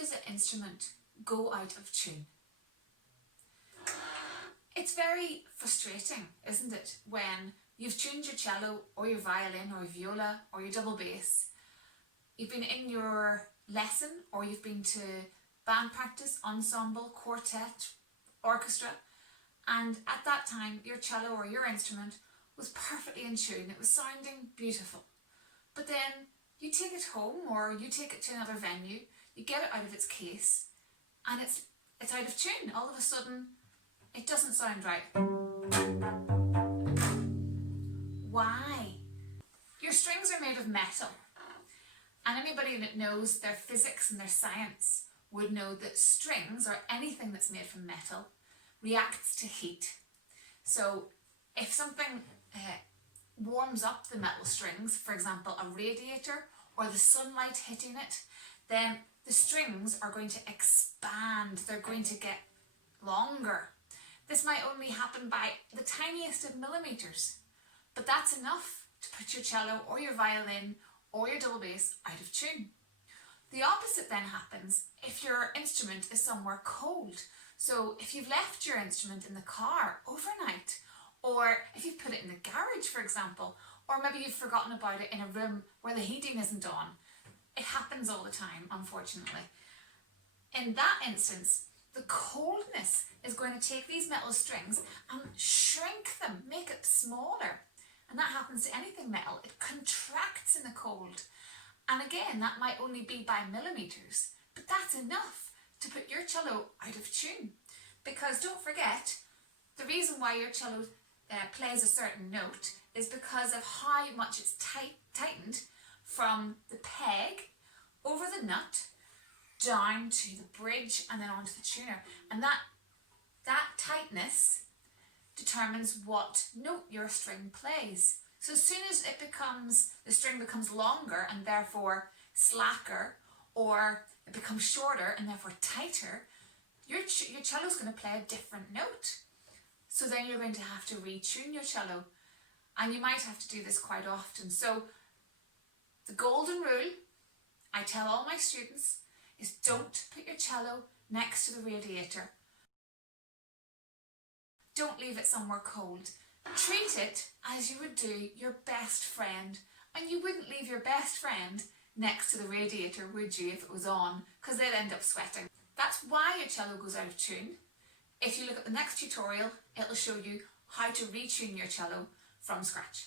does an instrument go out of tune? It's very frustrating, isn't it, when you've tuned your cello or your violin or your viola or your double bass, you've been in your lesson or you've been to band practice, ensemble, quartet, orchestra, and at that time your cello or your instrument was perfectly in tune, it was sounding beautiful. But then you take it home or you take it to another venue, you get it out of its case and it's out of tune. All of a sudden it doesn't sound right. Why? Your strings are made of metal, and anybody that knows their physics and their science would know that strings, or anything that's made from metal, reacts to heat. So if something warms up the metal strings, for example a radiator or the sunlight hitting it, then the strings are going to expand, they're going to get longer. This might only happen by the tiniest of millimeters, but that's enough to put your cello or your violin or your double bass out of tune. The opposite then happens if your instrument is somewhere cold. So if you've left your instrument in the car overnight, or if you've put it in the garage, for example, or maybe you've forgotten about it in a room where the heating isn't on. It happens all the time, unfortunately. In that instance, the coldness is going to take these metal strings and shrink them, make it smaller. And that happens to anything metal. It contracts in the cold. And again, that might only be by millimeters, but that's enough to put your cello out of tune. Because don't forget, the reason why your cello plays a certain note is because of how much it's tightened from the peg over the nut down to the bridge and then onto the tuner. And that tightness determines what note your string plays. So as soon as the string becomes longer and therefore slacker, or it becomes shorter and therefore tighter, your cello's going to play a different note. So then you're going to have to retune your cello, and you might have to do this quite often. So the golden rule I tell all my students is don't put your cello next to the radiator. Don't leave it somewhere cold. Treat it as you would do your best friend, and you wouldn't leave your best friend next to the radiator, would you, if it was on, because they'd end up sweating. That's why your cello goes out of tune. If you look at the next tutorial, it'll show you how to retune your cello from scratch.